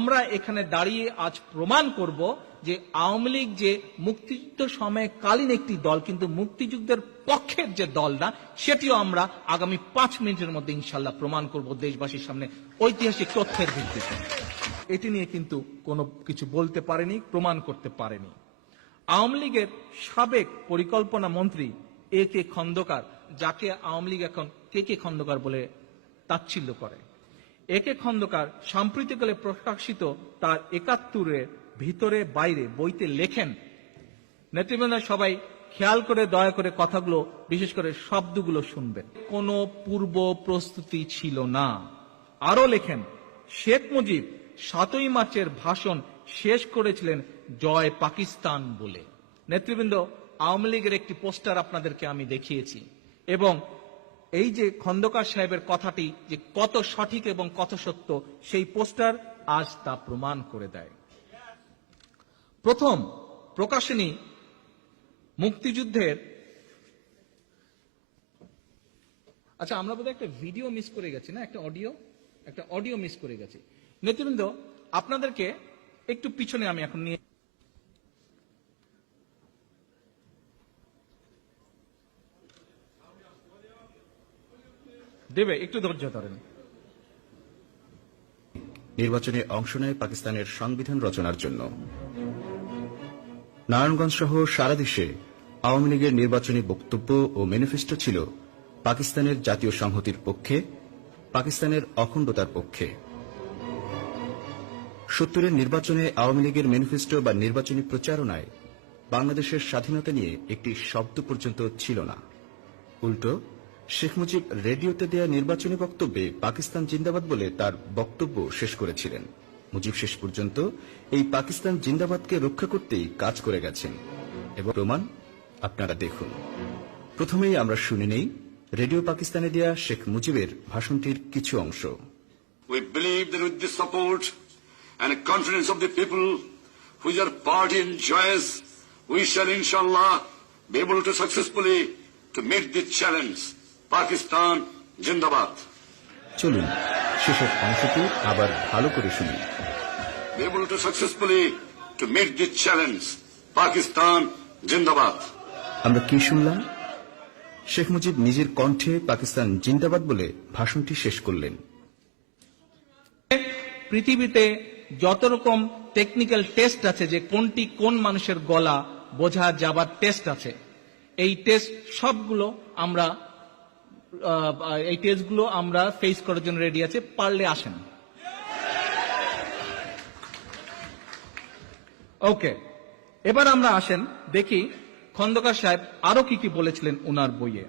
আমরা এখানে দাঁড়িয়ে আজ প্রমাণ করব যে আওয়ামী লীগ যে মুক্তিযুদ্ধ সময়কালীন একটি দল, কিন্তু মুক্তিযুদ্ধের পক্ষের যে দল না, সেটিও আমরা আগামী 5 মিনিটের মধ্যে ইনশাল্লাহ প্রমাণ করব দেশবাসীর সামনে ঐতিহাসিক তথ্যের ভিত্তিতে। এটি নিয়ে কিন্তু কোনো কিছু বলতে পারেনি, প্রমাণ করতে পারেনি। আওয়ামী লীগের সাবেক পরিকল্পনা মন্ত্রী এ কে খন্দকার, যাকে আওয়ামী লীগ এখন কে কে খন্দকার বলে তাচ্ছিল্য করে, এ কে খন্দকার সাম্প্রতিককালে প্রকাশিত তার ৭১-এর ভিতরে বাইরে বইতে লেখেন, নেতৃবৃন্দ সবাই খেয়াল করে দয়া করে কথাগুলো, বিশেষ করে শব্দগুলো শুনবেন, কোনো পূর্ব প্রস্তুতি ছিল না। আরো লেখেন, শেখ মুজিব ৭ই মার্চের ভাষণ শেষ করেছিলেন জয় পাকিস্তান বলে। নেতৃবৃন্দ, আওয়ামী লীগের একটি পোস্টার আপনাদেরকে আমি দেখিয়েছি, এবং এই যে খন্দকার সাহেবের কথাটি যে কত সঠিক এবং কত সত্য, সেই পোস্টার আজ তা প্রমাণ করে দেয়। প্রথম প্রকাশনী মুক্তিযুদ্ধের, আচ্ছা আমরা বোধহয় একটা ভিডিও মিস করে গেছি না, একটা অডিও মিস করে গেছি। নেতৃবৃন্দ, আপনাদেরকে একটু পিছনে আমি এখন নিয়ে দেবে, একটু ধৈর্য ধরেন। নির্বাচনে অংশ নেয় পাকিস্তানের সংবিধান রচনার জন্য। নারায়ণগঞ্জ সহ সারা দেশে আওয়ামী লীগের নির্বাচনী বক্তব্য ও ম্যানিফেস্টো ছিল পাকিস্তানের জাতীয় সংহতির পক্ষে, পাকিস্তানের অখণ্ডতার পক্ষে। ৭০-এর নির্বাচনে আওয়ামী লীগের ম্যানিফেস্টো বা নির্বাচনী প্রচারণায় বাংলাদেশের স্বাধীনতা নিয়ে একটি শব্দ পর্যন্ত ছিল না। উল্টো শেখ মুজিব রেডিওতে দেয়া নির্বাচনী বক্তব্যে পাকিস্তান জিন্দাবাদ বলে তার বক্তব্য শেষ করেছিলেন। মুজিব শেষ পর্যন্ত এই পাকিস্তান জিন্দাবাদকে রক্ষা করতেই কাজ করে গেছেন, এবং প্রমাণ আপনারা দেখুন। প্রথমেই আমরা শুনে নেই রেডিও পাকিস্তানে দেয়া শেখ মুজিবের ভাষণটির কিছু অংশ। We believe that with the support and confidence of the people which are party enjoys, we shall inshallah be able to successfully to meet this challenge. Pakistan Jindabad. চলুন শেষের অংশটি আবার ভালো করে শুনি। Be able to successfully to meet this challenge. Pakistan Jindabad. আমরা কি শুনলাম? শেখ মুজিব নিজের কণ্ঠে পাকিস্তান জিন্দাবাদ বলে ভাষণটি শেষ করলেন। পৃথিবীতে যত রকম টেকনিক্যাল টেস্ট আছে, যে কোনটি কোন মানুষের গলা বোঝা যাবার টেস্ট আছে, এই টেস্টগুলো আমরা ফেস করার জন্য রেডি আছে। পারলে আসেন। ওকে, এবার আমরা আসেন দেখি খন্দকার সাহেব আরো কি কি বলেছিলেন ওনার বইয়ে।